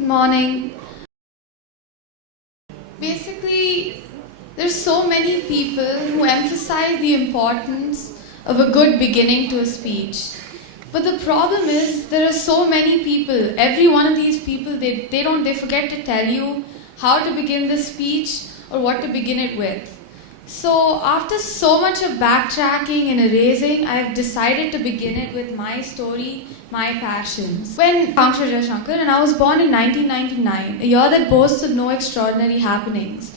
Good morning. Basically, there's so many people who emphasize the importance of a good beginning to a speech. But the problem is there are so many people. Every one of these people, they forget to tell you how to begin the speech or what to begin it with. So after so much of backtracking and erasing, I've decided to begin it with my story, my passions. When Akanksha Jaishankar, and I was born in 1999, a year that boasts of no extraordinary happenings.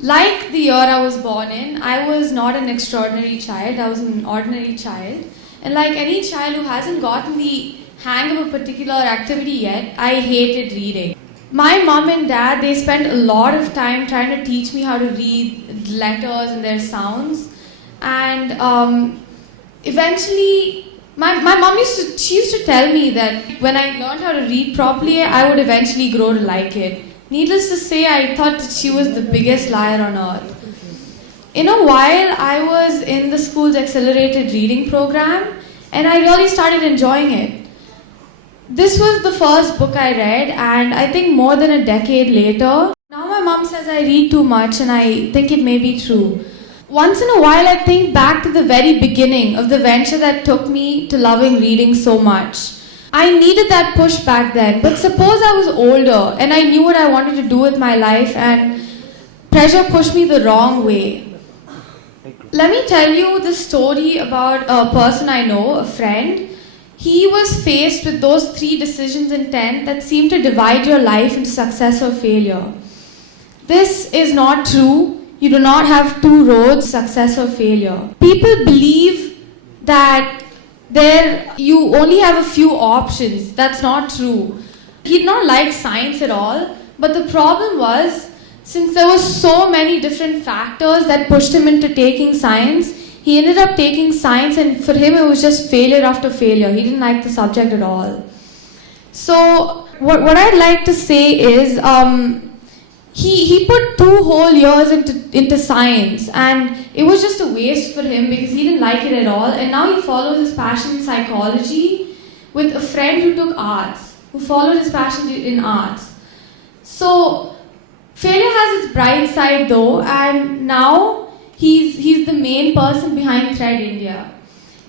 Like the year I was born in, I was not an extraordinary child, I was an ordinary child. And like any child who hasn't gotten the hang of a particular activity yet, I hated reading. My mom and dad, they spent a lot of time trying to teach me how to read letters and their sounds. And eventually, my mom used to tell me that when I learned how to read properly, I would eventually grow to like it. Needless to say, I thought that she was the biggest liar on earth. In a while, I was in the school's accelerated reading program, and I really started enjoying it. This was the first book I read, and I think more than a decade later, now my mom says I read too much, and I think it may be true. Once in a while, I think back to the very beginning of the venture that took me to loving reading so much. I needed that push back then, but suppose I was older, and I knew what I wanted to do with my life, and pressure pushed me the wrong way. Let me tell you the story about a person I know, a friend. He was faced with those 3 decisions in 10 that seem to divide your life into success or failure. This is not true. You do not have 2 roads, success or failure. People believe that you only have a few options. That's not true. He did not like science at all, but the problem was, since there were so many different factors that pushed him into taking science, he ended up taking science, and for him it was just failure after failure. He didn't like the subject at all. So what I'd like to say is he put 2 whole years into science, and it was just a waste for him because he didn't like it at all. And now he follows his passion in psychology with a friend who took arts, who followed his passion in arts. So failure has its bright side though, and now he's the main person behind Thread India.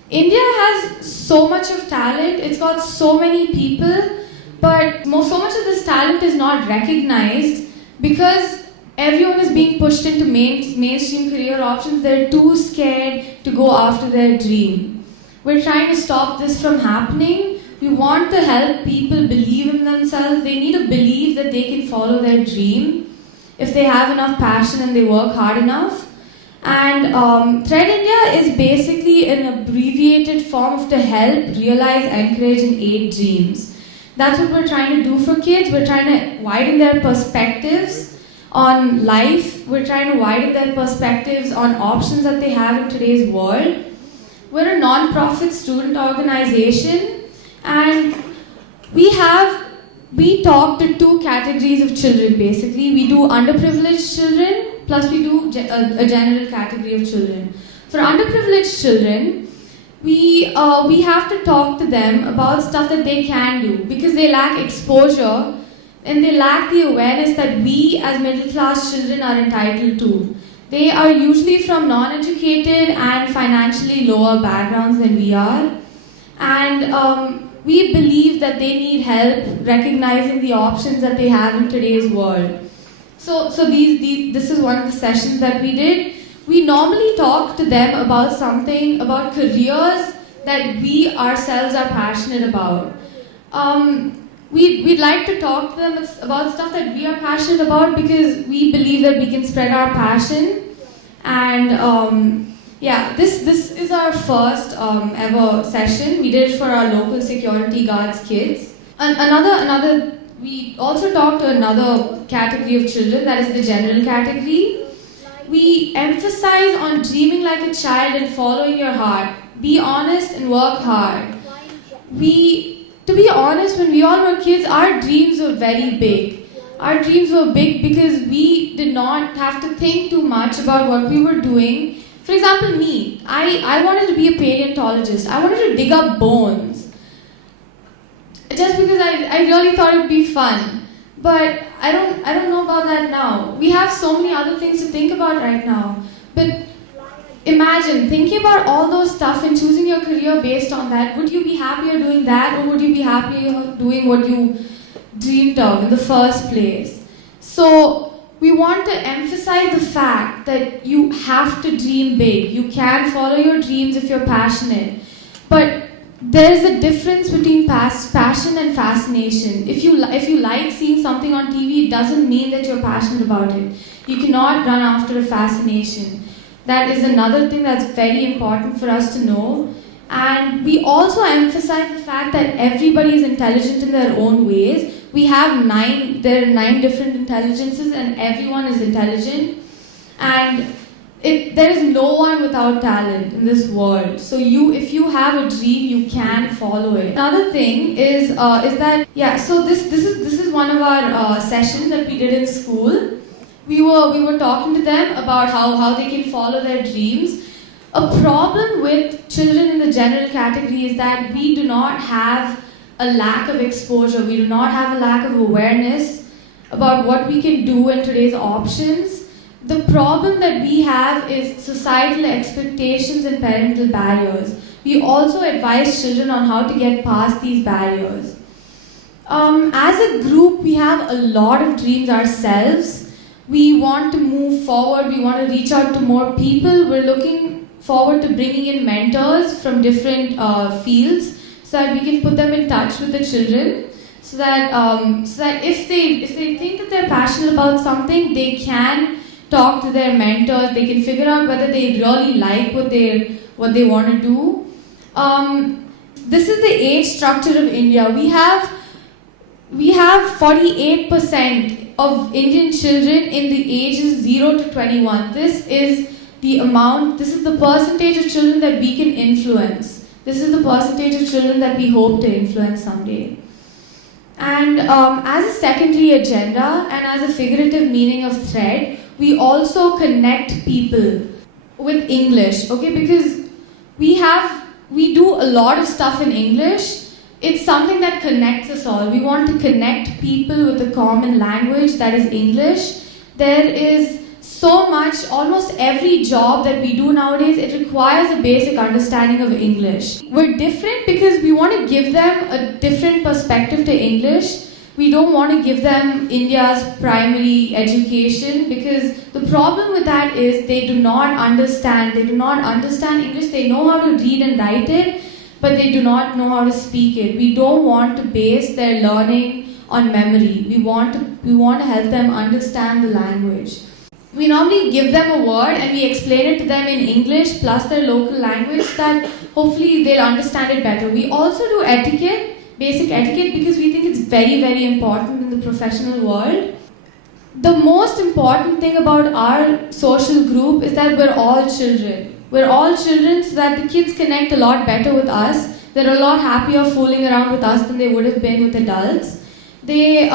India has so much of talent, it's got so many people, but so much of this talent is not recognized because everyone is being pushed into mainstream career options. They're too scared to go after their dream. We're trying to stop this from happening. We want to help people believe in themselves. They need to believe that they can follow their dream if they have enough passion and they work hard enough. And Thread India is basically an abbreviated form of to help realize, encourage, and aid dreams. That's what we're trying to do for kids. We're trying to widen their perspectives on life. We're trying to widen their perspectives on options that they have in today's world. We're a non-profit student organization, and we talk to 2 categories of children basically. We do underprivileged children, plus we do a general category of children. For underprivileged children, we have to talk to them about stuff that they can do because they lack exposure and they lack the awareness that we as middle class children are entitled to. They are usually from non-educated and financially lower backgrounds than we are, and we believe that they need help recognizing the options that they have in today's world. So this is one of the sessions that we did. We normally talk to them about careers that we ourselves are passionate about. We'd like to talk to them about stuff that we are passionate about because we believe that we can spread our passion. And this is our first ever session. We did it for our local security guards kids. We also talked to another category of children, that is the general category. We emphasize on dreaming like a child and following your heart. Be honest and work hard. To be honest, when we all were kids, our dreams were very big. Our dreams were big because we did not have to think too much about what we were doing. For example, me, I wanted to be a paleontologist. I wanted to dig up bones. Just because I really thought it would be fun. But I don't know about that now. We have so many other things to think about right now. But imagine thinking about all those stuff and choosing your career based on that. Would you be happier doing that, or would you be happier doing what you dreamed of in the first place? So we want to emphasize the fact that you have to dream big. You can follow your dreams if you're passionate. But there is a difference between passion and fascination. If you like seeing something on TV, it doesn't mean that you're passionate about it. You cannot run after a fascination. That is another thing that's very important for us to know. And we also emphasize the fact that everybody is intelligent in their own ways. There are 9 different intelligences, and everyone is intelligent. And there is no one without talent in this world. So if you have a dream, you can follow it. Another thing is that So this is one of our sessions that we did in school. We were talking to them about how they can follow their dreams. A problem with children in the general category is that we do not have a lack of exposure. We do not have a lack of awareness about what we can do in today's options. The problem that we have is societal expectations and parental barriers. We also advise children on how to get past these barriers. As a group, we have a lot of dreams ourselves. We want to move forward. We want to reach out to more people. We're looking forward to bringing in mentors from different fields so that we can put them in touch with the children. So that if they think that they're passionate about something, they can talk to their mentors. They can figure out whether they really like what they want to do. This is the age structure of India. We have 48% of Indian children in the ages 0 to 21. This is the percentage of children that we can influence. This is the percentage of children that we hope to influence someday. And as a secondary agenda and as a figurative meaning of thread, we also connect people with English, okay? Because we do a lot of stuff in English. It's something that connects us all. We want to connect people with a common language that is English. There is so much, almost every job that we do nowadays, it requires a basic understanding of English. We're different because we want to give them a different perspective to English. We don't want to give them India's primary education, because the problem with that is they do not understand English. They know how to read and write it, but they do not know how to speak it. We don't want to base their learning on memory. We want to help them understand the language. We normally give them a word and we explain it to them in English plus their local language so that hopefully they'll understand it better. We also do basic etiquette, because we think it's very, very important in the professional world. The most important thing about our social group is that we're all children. We're all children, so that the kids connect a lot better with us. They're a lot happier fooling around with us than they would have been with adults. They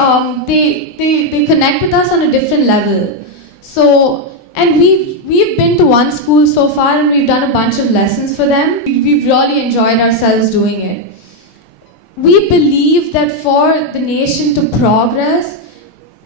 connect with us on a different level. So, and we've been to one school so far and we've done a bunch of lessons for them. We've really enjoyed ourselves doing it. We believe that for the nation to progress,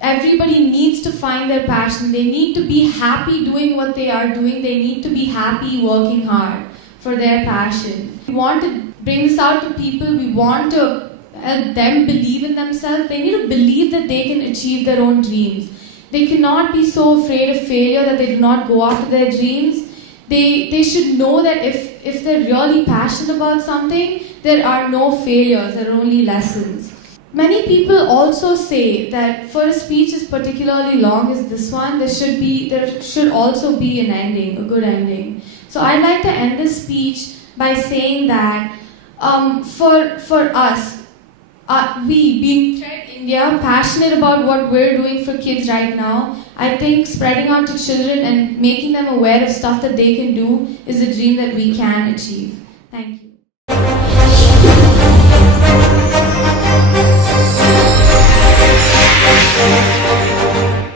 everybody needs to find their passion. They need to be happy doing what they are doing. They need to be happy working hard for their passion. We want to bring this out to people. We want to help them believe in themselves. They need to believe that they can achieve their own dreams. They cannot be so afraid of failure that they do not go after their dreams. They should know that if they're really passionate about something, there are no failures, there are only lessons. Many people also say that for a speech as particularly long as this one, there should also be an ending, a good ending. So I'd like to end this speech by saying that for us, we being Thread India, passionate about what we're doing for kids right now, I think spreading out to children and making them aware of stuff that they can do is a dream that we can achieve. Thank you.